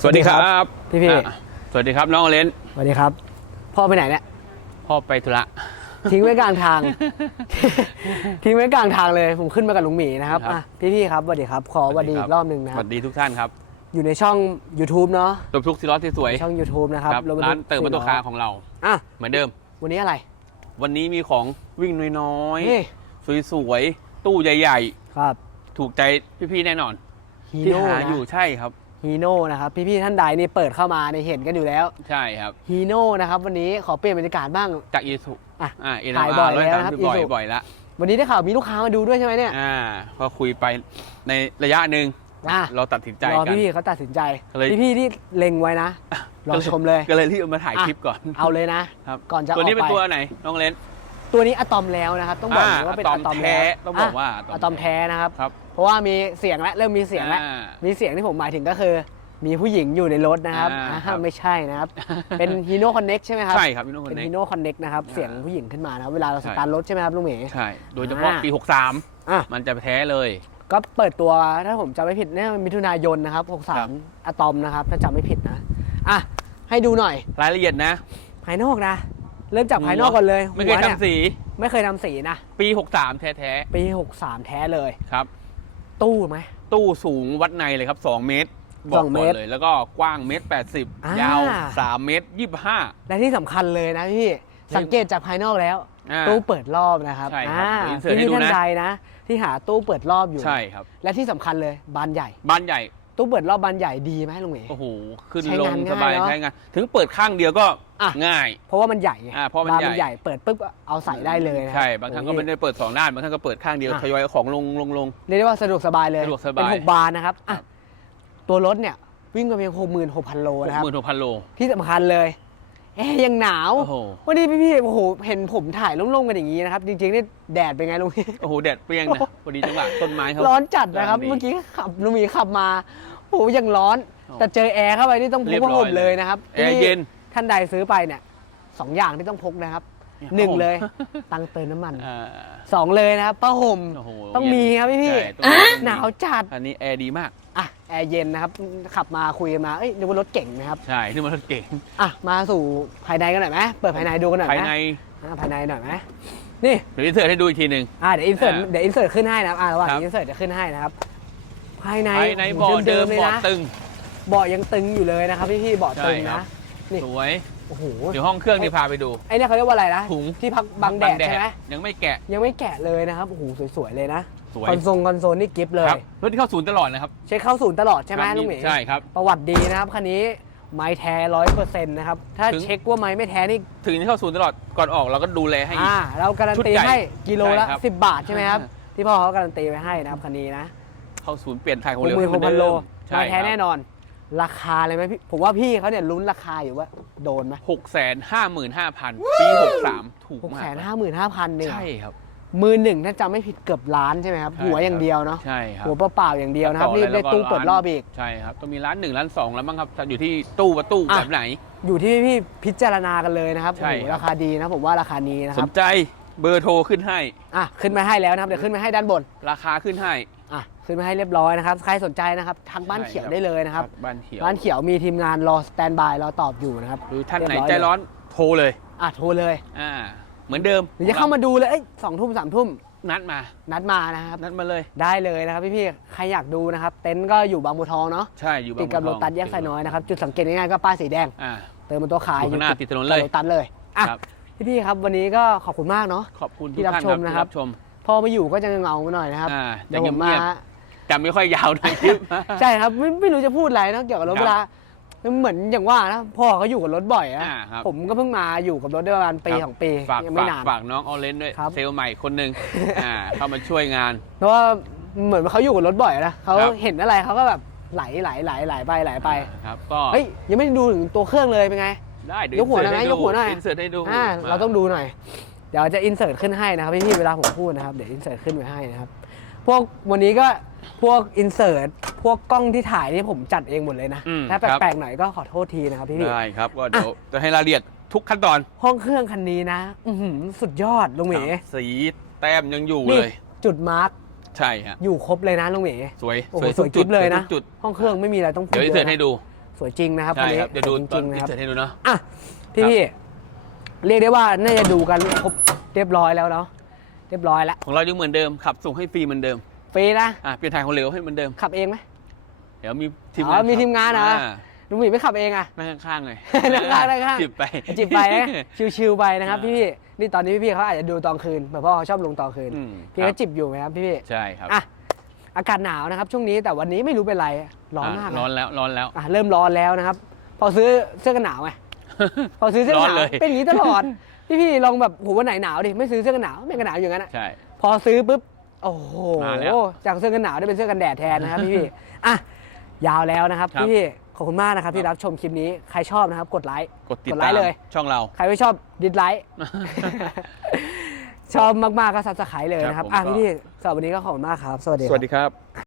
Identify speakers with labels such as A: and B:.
A: สวัสดีครับ
B: พี่พี่
A: อะสวัสดีครับน้องอเลน
B: สวัสดีครับ พ่อไปไหนเนี่ย
A: พ่อไปธุระ
B: ทิ้งไว้กลางทาง ทิ้งไว้กลางทางเลย ผมขึ้นมากับลุงหมีนะครับ
A: ครับ
B: อะพี่พี่ครับสวัสดีครับ ขอสวัสดีอีกรอบหนึ่งนะ
A: ส
B: ครั
A: วั
B: บ
A: สดีทุกท่านครับ
B: อยู่ในช่อง YouTube เนาะ
A: รถทุกซีรอสที่สวย
B: ช่อง YouTube นะครับ
A: ครับ
B: ถบรร
A: ร้า
B: ทุ
A: น
B: ก
A: เติมมันตัวคาของเรา
B: อะ
A: เหมือนเดิม
B: วันนี้อะไร
A: วันนี้มีของวิ่งน้อย
B: นี่
A: ๆ สวยๆ ตู้ใหญ่
B: ครับ
A: ๆ ถูกใจพี่ๆแน่นอน
B: ฮี
A: ที่
B: โน่
A: หา
B: นะ
A: อยู่ใช่ครับ
B: ฮีโน่นะครับพี่พี่ท่านใดนี่เปิดเข้ามาในเห็นกันอยู่แล้ว
A: ใช่ครับ
B: ฮีโน่นะครับวันนี้ขอเปลี่ยนบรรยากาศบ้าง
A: จากอีสุ
B: อะ
A: อ่าเอ็น
B: ถ่าย
A: อา
B: บ่อย
A: ร์ร้อย
B: แล้ว
A: สาม
B: นะครับ
A: สิบบ่อย
B: Isuzu
A: บ่อยละ
B: วันนี้ได้ข่าวมีลูกค้ามาดูด้วยใช่ไหมเนี่ย
A: อ่าพอคุยไปในระยะหนึ่ง
B: อะ
A: เราตัดสินใจ
B: รอ
A: กัน
B: พี่พี่เขาตัดสินใจ
A: ก็เลย
B: พี่พี่ที่เล็งไว้นะรอชมเลย
A: ก็เลยรีบเอามาถ่ายคลิปก่อน
B: เอาเลยนะ
A: ครับ
B: ก่อนจะ
A: ตัวนี้
B: อ
A: เป็
B: อก
A: น
B: ไป
A: ตัวไหนน้องเลน
B: ตัวนี้อะตอมแล้วนะครับ ต้องบอกเลยว่าเป็น
A: อ่า
B: อะตอม
A: อะตอมแท้
B: แล้ว
A: ต้องบอกว่าะอะ
B: อะ
A: ต
B: ต
A: อ
B: อ
A: ม
B: มแท้นะครับ
A: ครับ
B: เพราะว่ามีเสียงแล้วเริ่มมีเสียงแล้ว
A: อ่า
B: มีเสียงที่ผมหมายถึงก็คือ มีผู้หญิงอยู่ในรถนะครับ
A: อ่า
B: อ่า
A: ครับ
B: ไม่ใช่นะครับ เป็นฮีโน่คอนเน็กใช่ไหมครับ
A: ใช่ครับพี่น้องคน
B: เป็น
A: นี้
B: ฮีโน่คอนเน็กนะครับ
A: อ่า
B: เสียงผู้หญิงขึ้นมานะครับ เวลาเรา
A: ใช่
B: สตาร์ทรถใช่ไหมครับลุงเหม
A: ใช่ โดยเฉพาะ
B: อ่า
A: ปี
B: อะ
A: 63 มันจะแท้เลย
B: ก็เปิดตัวถ้าผมจำไม่ผิดเนี่ยมิถุนายนนะครับ
A: ครับ
B: 63อะตอมนะครับ ถ้าจำไม่ผิดนะ อะ ให้ดูหน่อย
A: รายละเอียดนะ
B: ภายนอกนะ เริ่มจากภายนอกก่อนเลย
A: ไม่เคย
B: หัวนี่
A: ทำสี
B: ไม่เคยทำสีนะ
A: ปี 63 แท้
B: ปี 63 แท้เลย
A: ๆครับ
B: ตู้ไหม
A: ตู้สูงวัดในเลยครับ 2 เมตรบ
B: ส
A: อ
B: อกง
A: ก่
B: เม
A: อน
B: ตร
A: เลย แล้วก็กว้างเมตร
B: อ่า
A: 80 ยาว 3 เมตร 25
B: และที่สำคัญเลยนะพี่ สังเกตจากภายนอกแล้ว
A: อ่า
B: ตู้เปิดรอบนะครับ
A: ใช่ครับ
B: อ่า
A: เดี๋ยว insert ให้
B: พี่
A: ดู
B: ท่าน
A: นะ
B: ใดนะ ที่หาตู้เปิดรอบอยู่
A: ใช่ครับ
B: และที่สำคัญเลยบานใหญ่
A: บ้านใหญ่
B: ตู้เปิดรอบบานใหญ่ดีไหมลุงเหม
A: โอ้โหขึ้น
B: ใช้
A: ล
B: งางน
A: สบาย
B: ง่ายเนอะ
A: ใช้งานถึงเปิดข้างเดียวก็
B: อะ
A: ง่าย
B: เพราะว่ามันใหญ่ไง
A: อ่าเพราะมัน
B: บาน
A: ใหญ่
B: มันใหญ่เปิดปุ๊บเอาใส่ได้เลยนะ
A: ใช่บางครั้งก็ไม่ได้เปิด2ด้านบางครั้งก็เปิดข้างเดียว
B: อะ
A: ทยอยเอาของลงลงลง
B: เรียกได้ว่าสะดวกสบายเลย
A: สะดวกสบาย
B: เป็นหกบานนะครับอะ
A: ครับ
B: ตัวรถเนี่ยวิ่งมาเพียงหกหมื่นหกพันโลนะครับ
A: 66,000โล
B: ที่สำคัญเลยแอร์ยังหนาว
A: โอ้โห
B: วันนี้พี่ๆโอ้โห เห็นผมถ่ายลงๆกันอย่างนี้นะครับ จริงๆนี่แดดเป็นไงลุงพี่
A: โอ้โหแดดเปรี้ยงนะพอดีจังหวะต้นไม้เขา
B: ร้อนจัดนะครับ
A: กำลังดี
B: เมื่อกี้ขับลุงหมีขับมา โอ้โหยังร้อน
A: โอ้
B: แต่เจอแอร์เข้าไปนี่ต้องพ
A: เรี
B: ก
A: ยบร้
B: ผ้า
A: อย
B: ห่มเลยนะครับ
A: แอร์เย็น
B: ที่ท่านใดซื้อไปเนี่ยสองอย่างที่ต้องพกนะครับ
A: เนี่ย
B: หนึ่ง
A: ผ้าห่ม
B: เลยตังค์เติมน้ำมัน
A: อ่า
B: สองเลยนะครับผ้าห่ม
A: โอ้โห
B: ต้องมีครับพี่พี่
A: ใช่ต้องมี
B: หนาวจัด
A: อันนี้แอร์ดีมาก
B: อะแอร์เย็นนะครับ ขับมาคุยกันมาเอ้ยนึกว่ารถเก่งนะครับ
A: ใช่นี่มันรถเก่ง
B: อะมาสู่ภายในกันหน่อยไหมเปิดภายในดูกันหน่อย
A: ภาย
B: ไหม
A: ใน
B: อะภายในหน่อยไหมนี่
A: เดี๋ยวอินเสิร์ตให้ดูอีกทีหนึ่ง
B: อ่าเดี๋ยวอินเสิร์ต
A: อ่า
B: เดี๋ยวอินเสิร์ตขึ้นให้นะครับอ่าระหว่าง
A: ครับ
B: อินเสิร์ตจะขึ้นให้นะครับ ภายใน
A: ภายใน
B: โอ้
A: เบาะ
B: โห
A: เดิม
B: เลย
A: เบาะ
B: นะ
A: ตึง
B: เบาะยังตึงอยู่เลยนะครับพี่พี่ๆเบาะตึง
A: ใช่ครั
B: นะ
A: บ
B: นี่
A: สวย
B: โอ้โห
A: เดี๋ยวห้องเครื่องนี่พาไปดู
B: ไอ้เนี่ยเขาเรียกว่าอะไรนะ
A: ถุง
B: ที่พักบังแดดใช่ไหม
A: ยังไม่แกะ
B: ยังไม่แกะเลยนะครับโอ้โหสวยๆเลยนะ
A: สวย
B: คอนโซลคอนโซลนี่กิฟต์เลย
A: ครับรถที่เข้าศูนย์ตลอดนะครับ
B: เช็คเข้าศูนย์ตลอดใช่ไหม
A: ครับ
B: ลุงหมี
A: ใช่ครับ
B: ประวัติดีนะครับคันนี้ไม้แท้ร้อยเปอร์เซ็นต์นะครับ ถ้า
A: ถึง
B: เช็คว่าไม้ไม่แท้นี่
A: ถึงที่เข้าศูนย์ตลอดก่อนออกเราก็ดูแลให้อีก
B: อ่าเราการัน
A: ชุด
B: ตี
A: ใหญ่
B: ให้กิโลละ
A: ใช่ครับ
B: สิบบาทใช่ไหมครับ
A: อ่า
B: ที่พ่อเขาการันตีไว้ให้นะครับคันนี้นะ
A: เข้าศูนย์เปลี่ยนถ่ายของ
B: หก
A: เร็ว
B: หมื่นหกพันโล
A: ใช่
B: ไม้แท้แน่นอน ราคาเลยไหมพี่ผมว่าพี่เขาเนี่ยลุ้นราคาอยู่ว่าโดนไหม
A: หกแสนห้าหมื่นห้าพันปีหกสามถูก
B: หก
A: มา
B: แส
A: ก
B: นห้าหมื่นห้าพันเนี่ย
A: ใช่ครับ
B: มือหนึ่งถ้าจำไม่ผิดเกือบล้านใช่ไหมครับ
A: ใช่
B: หัวอย่างเดียวเนาะ
A: ใช่ครับ
B: หัวเปล่าๆอย่างเดียวนะครับ
A: ต่อ
B: นี่
A: เลย
B: ได้
A: แล้วก็
B: ตู้เปิด
A: ร้าน
B: รอบอีก
A: ใช่ครับต้องมีร้านหนึ่งร้านสองแล้วมั้งครับอยู่ที่ตู้ว่าตู้
B: อะ
A: แบบไหน
B: อยู่ที่พี่พิจารณากันเลยนะครับ
A: ใช่
B: โอ้โห
A: ครับ
B: ราคาดีนะผมว่าราคานี้นะค
A: ส
B: รับ
A: นใจเบอร์โทรขึ้นให้
B: อะขึ้นมาให้แล้วนะครับเดี๋ยวขึ้นมาให้ด้านบน
A: ราคาขึ้นให้
B: อะ ขึ้นมาให้เรียบร้อยนะครับ ใครสนใจนะครับทางบ้าน
A: ใช่
B: เขียว
A: ครับ
B: ได้เลยนะครับ
A: บ้านเขียว
B: บ้านเขียวมีทีมงานรอสแตนบายรอตอบอยู่นะครับ
A: หรือท่านไหน
B: เรียบร้อย
A: ใจร้อนโทรเลย
B: อะโทรเลย
A: อ่าเหมือนเดิม
B: หรือจะเข้ามาดูเลยเอ้ยสองทุ่มสามทุ่ม
A: นัดมา
B: นัดมานะครับ
A: นัดมาเลย
B: ได้เลยนะครับพี่ๆใครอยากดูนะครับ เต็นท์ก็อยู่บางบัวทองเนาะ
A: ใช่ อยู่บาง
B: ติดกับ
A: บั
B: โร
A: วทอง
B: ตัสแยกไซน้อยนะครับ จุดสังเกตง่ายๆก็ป้ายสีแดง
A: อ่า
B: เติมบนตัวขาย
A: อยู่ข้างหน้าติดถนนเลย
B: กับโรตัสเลยอะ
A: ครับ
B: พี่ๆครับวันนี้ก็ขอบคุณมากเนาะ
A: ขอบคุณ
B: ที่
A: ทุก
B: รับ
A: ท่าน
B: ชมนะครับ
A: ที่รับชม
B: พอมาอยู่ก็จะเหงาๆหน่อยนะครับ
A: อ่า
B: เดี๋
A: จะ
B: ยวผม
A: เงี
B: มาย
A: บๆ จะไม่ค่อยยาวหน่อยคลิป
B: ใช่ครับไม่ไม่รู้จะพูดอะไรเนอะเกี่ยวกับรถ
A: ครับ
B: เวลาเหมือนอย่างว่านะพ่อเขาอยู่กับรถบ่อยอะ
A: อ่าครับ
B: ผมก็เพิ่งมาอยู่กับรถได้ประมาณปี
A: ครับ
B: สองปี
A: ฝาก
B: ยังไม่
A: ฝาก
B: นาน
A: ฝากน้องออเรนจ์ด้วย
B: ครับ
A: เซลล์ใหม่คนหนึ่งอ่าเข้ามาช่วยงาน
B: เพราะว่าเหมือนเขาอยู่กับรถบ่อยนะเขา
A: ครับ
B: เห็นอะไรเขาก็แบบไหลไหลไหลไหลไปไหลไป
A: อ่าครับก็
B: เฮ้ยยังไม่ได้ดูถึงตัวเครื่องเลยเป็นไง
A: ได้เดี๋ย
B: ยกหัว
A: insert
B: หน่อย
A: ให้
B: ยกหัวหน่อย
A: อินเสิร์ตให้ดู
B: อ่า
A: มา
B: เราต้องดูหน่อย เดี๋ยวจะอินเสิร์ตขึ้นให้นะครับพี่ๆเวลาผมพูดนะครับเดี๋ยวอินเสิร์ตขึ้นไว้ให้นะครับ พวกวันนี้ก็พวกอินเสิร์ตพวกกล้องที่ถ่ายนี่ผมจัดเองหมดเลยนะ
A: อืม
B: ถ้า
A: ครับ
B: แปลกๆหน่อยก็ขอโทษทีนะครับพี่
A: ได้ครับก็เดี๋ยวจะให้รายละเอียดทุกขั้นตอน
B: ๆห้องเครื่องคันนี้นะอื้อหือสุดยอดลุงหมี
A: ครับสีแต้มยังอยู่
B: นี่
A: เลย
B: จุดมาร์ก
A: ใช่ฮะ
B: อยู่ครบเลยนะลุงหมี
A: สวย
B: โอ้โห
A: สวย
B: ส
A: ทุ
B: วย
A: กจุ
B: จิ๊
A: ด
B: บเลยนะ
A: ทุกจุด
B: ห้องเครื่องไม่มีอะไรต้องพูด
A: เดี๋ยวอินเสิร์ต
B: ยะ
A: ให้ดู
B: สวยจริงนะครับ
A: ใช่
B: คันนี้
A: ครับเดี๋ยวดู
B: สวย
A: ต
B: จ
A: อ
B: ริ
A: น
B: งๆ
A: อิ
B: นะ
A: น
B: ครับ
A: เสิร์ตให้ดูเนาะ
B: อะพี่พี่เรียกได้ว่าน่าจะดูกันครบเรียบร้อยแล้วเนาะ เรียบร้อยแล้ว
A: ของเรายังเหมือนเดิมขับส่งให้ฟรีเหมือนเดิม
B: ฟรีนะ
A: อะเปลี่ยนถ่ายของเหลวให้เหมือนเดิม
B: ขับเองไหม
A: เดี๋ยวมีทีม
B: อ๋
A: งา
B: อนมีทีมงานเหรอ
A: อ่
B: ลุงหมีไม่ขับเองอะ
A: นั่งข้างๆเลย
B: นั่งข้างๆนั่งข้าง
A: จิบไป
B: จิบไปนะชิวๆไปนะครับ
A: อ่า
B: พี่ๆนี่ตอนนี้พี่ๆเขาอาจจะดูตอนคืนแบบเพราะเขาชอบลงตอนคืน
A: อืม
B: พี่
A: ครั
B: ก็
A: บ
B: จิบอยู่ไหมครับพี่
A: ใช่ครับ
B: ๆอะอากาศหนาวนะครับช่วงนี้แต่วันนี้ไม่รู้เป็นไรร้อนมากะนะ
A: ร้อนแล้วร้อนแล้ว
B: อะเริ่มร้อนแล้วนะครับ พอซื้อเสื้อกันหนาวไง พอซื้อเสื้อกันหนา
A: ร้
B: ว
A: อนเลย
B: เป็นอย่างนี้ตลอด พี่ๆลองแบบโหวันไหนหนาวดิไม่ซื้อเสื้อกันหนาวไม่กันหนาวอยู่งั้นอะ
A: ใช่
B: พอซื้อปุ๊บโอ้โห
A: มาแล้ว
B: จากเสื้อกันหนาวได้เป็นเสื้อกันแดดแทนนะครับพี่ๆอะยาวแล้วนะครับ
A: ครับ
B: พี่ๆขอบคุณมากนะครับที่รับชมคลิปนี้ใครชอบนะครับกดไลค์
A: กดติด
B: กดไล
A: ตาม
B: ค์เลย
A: ช่องเรา
B: ใครไม่ชอบดิสไลค์ ชอบมาก ๆ ก็ซับสไครต์เลยนะครับ
A: ครับผม
B: อะ
A: ก็
B: พี่ๆสำหรับวันนี้ก็ขอบคุณมากครับ สวัสดี
A: ส
B: ครับ
A: วัสดีครับ